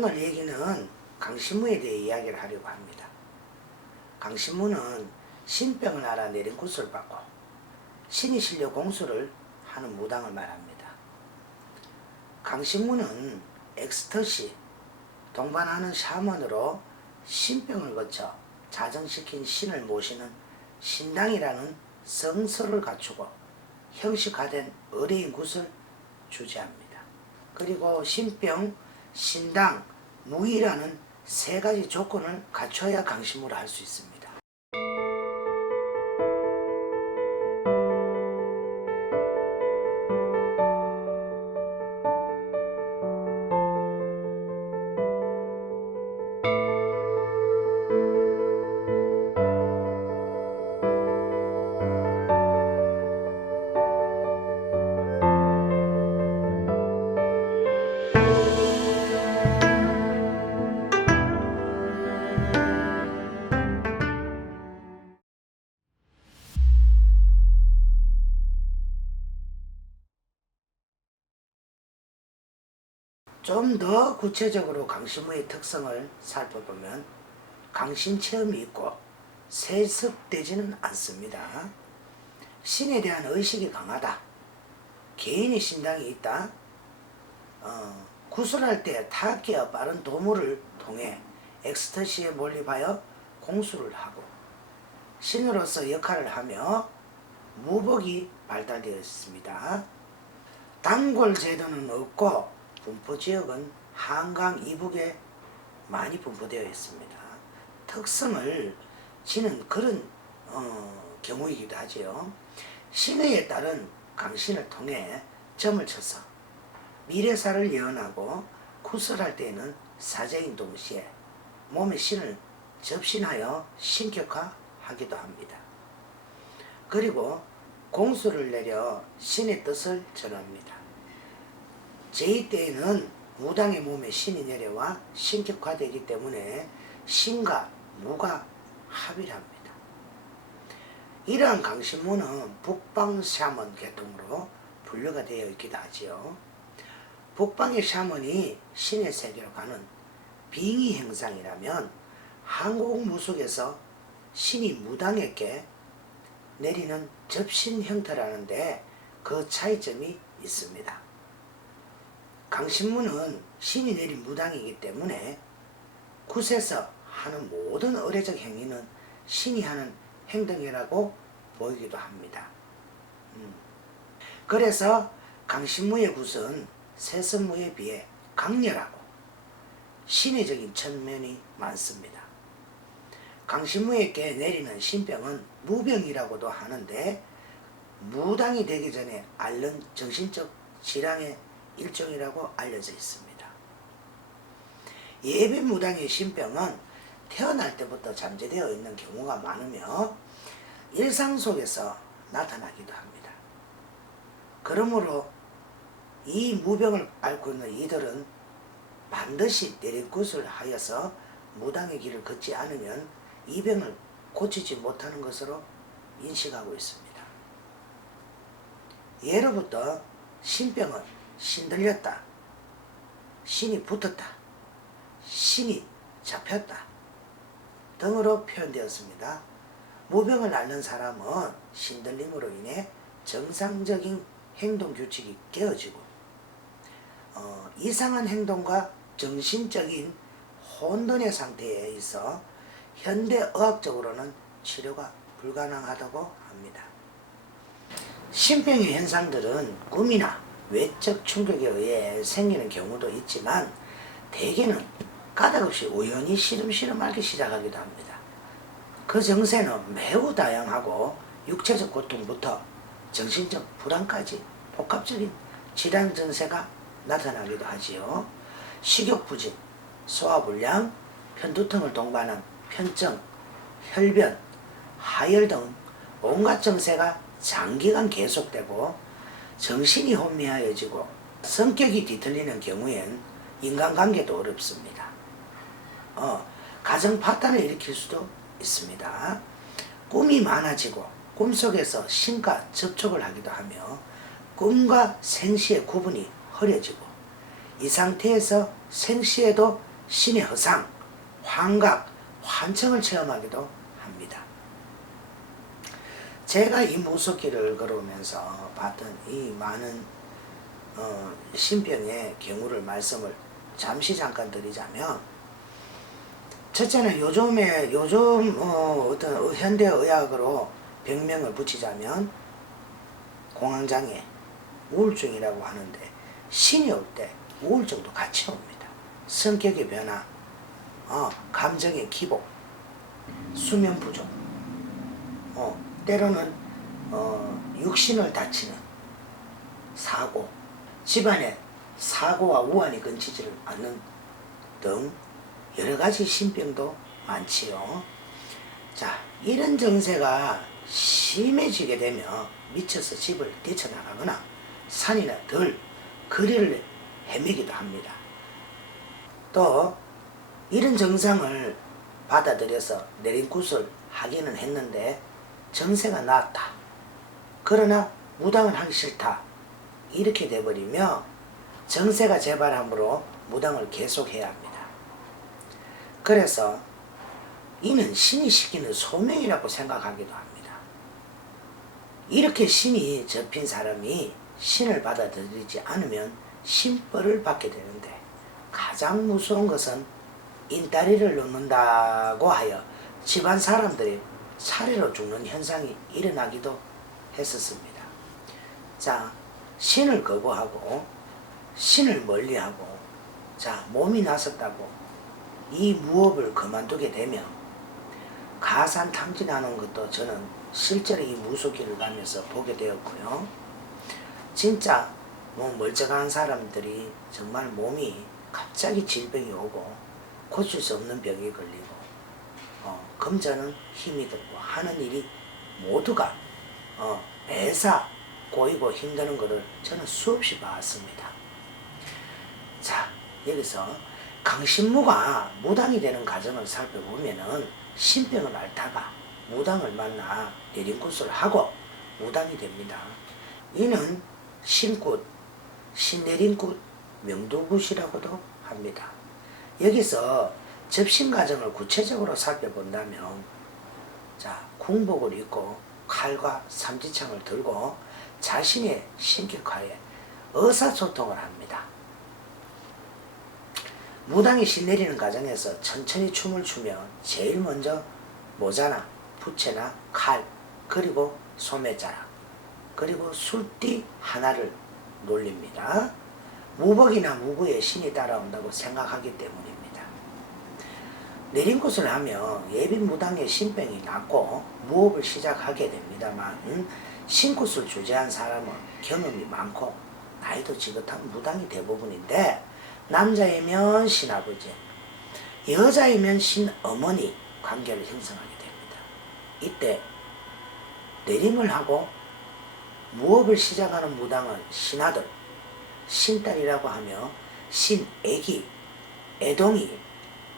오늘 얘기는 강신무에 대해 이야기를 하려고 합니다. 강신무는 신병을 알아 내린 구슬을 받고 신이 실려 공수를 하는 무당을 말합니다. 강신무는 엑스터시, 동반하는 샤먼으로 신병을 거쳐 자정시킨 신을 모시는 신당이라는 성서를 갖추고 형식화된 의뢰인 굿을 주재합니다. 그리고 신병, 신당, 무의라는 세 가지 조건을 갖춰야 강신무를 할 수 있습니다. 좀 더 구체적으로 강신무의 특성을 살펴보면 강신체험이 있고 세습되지는 않습니다. 신에 대한 의식이 강하다. 개인의 신당이 있다. 구술할 때 타악기와 빠른 도모를 통해 엑스터시에 몰입하여 공수를 하고 신으로서 역할을 하며 무복이 발달되어 있습니다. 단골 제도는 없고 분포지역은 한강 이북에 많이 분포되어 있습니다. 특성을 지는 그런 경우이기도 하지요. 신의에 따른 강신을 통해 점을 쳐서 미래사를 예언하고 구설할 때에는 사제인 동시에 몸의 신을 접신하여 신격화하기도 합니다. 그리고 공수를 내려 신의 뜻을 전합니다. 제2때에는 무당의 몸에 신이 내려와 신격화되기 때문에 신과 무가 합의를 합니다. 이러한 강신무는 북방 샤먼 계통으로 분류가 되어 있기도 하지요. 북방의 샤먼이 신의 세계로 가는 빙의 행상이라면 한국 무속에서 신이 무당에게 내리는 접신 형태라는데 그 차이점이 있습니다. 강신무는 신이 내린 무당이기 때문에 굿에서 하는 모든 의례적 행위는 신이 하는 행동이라고 보이기도 합니다. 그래서 강신무의 굿은 세습무에 비해 강렬하고 신의적인 측면이 많습니다. 강신무에게 내리는 신병은 무병이라고도 하는데 무당이 되기 전에 앓는 정신적 질환의 일종이라고 알려져 있습니다. 예비 무당의 신병은 태어날 때부터 잠재되어 있는 경우가 많으며 일상 속에서 나타나기도 합니다. 그러므로 이 무병을 앓고 있는 이들은 반드시 내리굿을 하여서 무당의 길을 걷지 않으면 이 병을 고치지 못하는 것으로 인식하고 있습니다. 예로부터 신병은 신들렸다, 신이 붙었다, 신이 잡혔다 등으로 표현되었습니다. 무병을 앓는 사람은 신들림으로 인해 정상적인 행동 규칙이 깨어지고 이상한 행동과 정신적인 혼돈의 상태에 있어 현대의학적으로는 치료가 불가능하다고 합니다. 신병의 현상들은 꿈이나 외적 충격에 의해 생기는 경우도 있지만 대개는 까닭없이 우연히 시름시름 앓기 시작하기도 합니다. 그 증세는 매우 다양하고 육체적 고통부터 정신적 불안까지 복합적인 질환 증세가 나타나기도 하지요. 식욕부진, 소화불량, 편두통을 동반한 편증, 혈변, 하열 등 온갖 증세가 장기간 계속되고 정신이 혼미하여지고 성격이 뒤틀리는 경우엔 인간관계도 어렵습니다. 가정 파탄을 일으킬 수도 있습니다. 꿈이 많아지고 꿈속에서 신과 접촉을 하기도 하며 꿈과 생시의 구분이 흐려지고 이 상태에서 생시에도 신의 허상, 환각, 환청을 체험하기도 합니다. 제가 이 무속길을 걸어오면서 봤던 이 많은 신병의 경우를 말씀을 잠깐 드리자면, 첫째는 요즘 어떤 현대 의학으로 병명을 붙이자면 공황장애, 우울증이라고 하는데, 신이 올 때 우울증도 같이 옵니다. 성격의 변화, 감정의 기복, 수면 부족, 때로는 육신을 다치는 사고, 집안에 사고와 우환이 끊치지를 않는 등 여러가지 신병도 많지요. 자, 이런 증세가 심해지게 되면 미쳐서 집을 뛰쳐나가거나 산이나 들, 거리를 헤매기도 합니다. 또 이런 증상을 받아들여서 내린굿을 하기는 했는데 증세가 나았다, 그러나 무당을 하기 싫다, 이렇게 돼버리며 증세가 재발함으로 무당을 계속해야 합니다. 그래서 이는 신이 시키는 소명이라고 생각하기도 합니다. 이렇게 신이 접힌 사람이 신을 받아들이지 않으면 신벌을 받게 되는데, 가장 무서운 것은 인다리를 놓는다고 하여 집안 사람들이 차례로 죽는 현상이 일어나기도 했었습니다. 자, 신을 거부하고 신을 멀리하고, 자, 몸이 나섰다고 이 무업을 그만두게 되면 가산탕진하는 것도 저는 실제로 이 무속길을 가면서 보게 되었고요. 진짜 멀쩡한 사람들이 정말 몸이 갑자기 질병이 오고 고칠 수 없는 병이 걸리고 금전은 힘이 들고 하는 일이 모두가 매사 고이고 힘드는 것을 저는 수없이 봤습니다. 자, 여기서 강신무가 무당이 되는 과정을 살펴보면은 신병을 앓다가 무당을 만나 내린굿을 하고 무당이 됩니다. 이는 신굿, 신내린굿, 명두굿이라고도 합니다. 여기서 접신 과정을 구체적으로 살펴본다면, 자, 궁복을 입고 칼과 삼지창을 들고 자신의 신격하에 의사소통을 합니다. 무당이 신내리는 과정에서 천천히 춤을 추며 제일 먼저 모자나 부채나 칼, 그리고 소매자락, 그리고 술띠 하나를 놀립니다. 무복이나 무구의 신이 따라온다고 생각하기 때문입니다. 내린굿을 하며 예비 무당의 신병이 낫고 무업을 시작하게 됩니다만, 신굿을 주재한 사람은 경험이 많고 나이도 지긋한 무당이 대부분인데, 남자이면 신아버지, 여자이면 신어머니 관계를 형성하게 됩니다. 이때 내림을 하고 무업을 시작하는 무당은 신아들, 신딸이라고 하며 신애기, 애동이,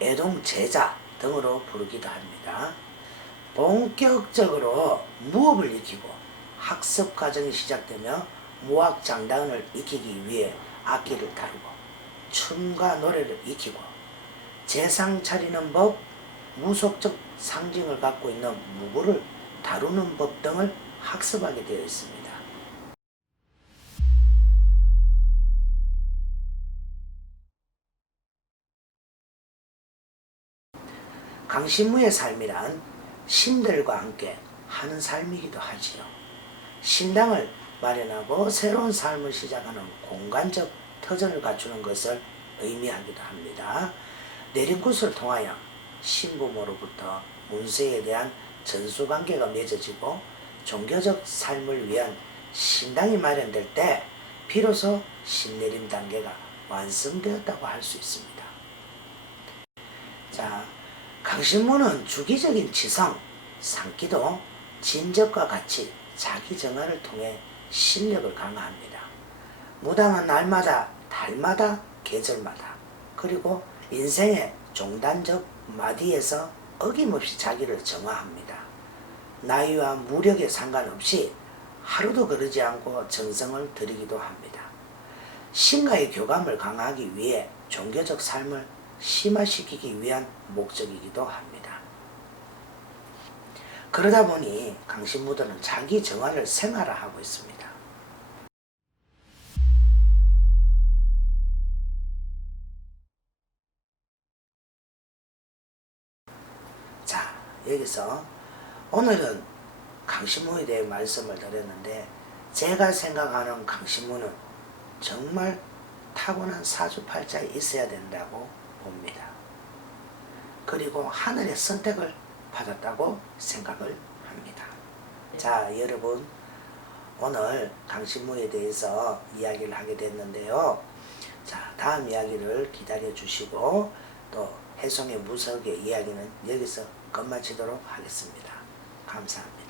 애동제자 등으로 부르기도 합니다. 본격적으로 무업을 익히고 학습 과정이 시작되며 무학장단을 익히기 위해 악기를 다루고 춤과 노래를 익히고 재상 차리는 법, 무속적 상징을 갖고 있는 무구를 다루는 법 등을 학습하게 되어 있습니다. 강신무의 삶이란 신들과 함께 하는 삶이기도 하지요. 신당을 마련하고 새로운 삶을 시작하는 공간적 터전을 갖추는 것을 의미하기도 합니다. 내린굿을 통하여 신부모로부터 운세에 대한 전수관계가 맺어지고 종교적 삶을 위한 신당이 마련될 때 비로소 신내림 단계가 완성되었다고 할 수 있습니다. 자, 강신무는 주기적인 지성, 상기도, 진적과 같이 자기 정화를 통해 실력을 강화합니다. 무당은 날마다, 달마다, 계절마다, 그리고 인생의 종단적 마디에서 어김없이 자기를 정화합니다. 나이와 무력에 상관없이 하루도 거르지 않고 정성을 들이기도 합니다. 신과의 교감을 강화하기 위해 종교적 삶을 심화시키기 위한 목적이기도 합니다. 그러다 보니 강신무들은 자기 정화를 생활화하고 있습니다. 자, 여기서 오늘은 강신무에 대해 말씀을 드렸는데, 제가 생각하는 강신무는 정말 타고난 사주팔자에 있어야 된다고 봅니다. 그리고 하늘의 선택을 받았다고 생각을 합니다. 자, 여러분, 오늘 강신무에 대해서 이야기를 하게 됐는데요. 자, 다음 이야기를 기다려 주시고, 또 해송의 무속의 이야기는 여기서 끝마치도록 하겠습니다. 감사합니다.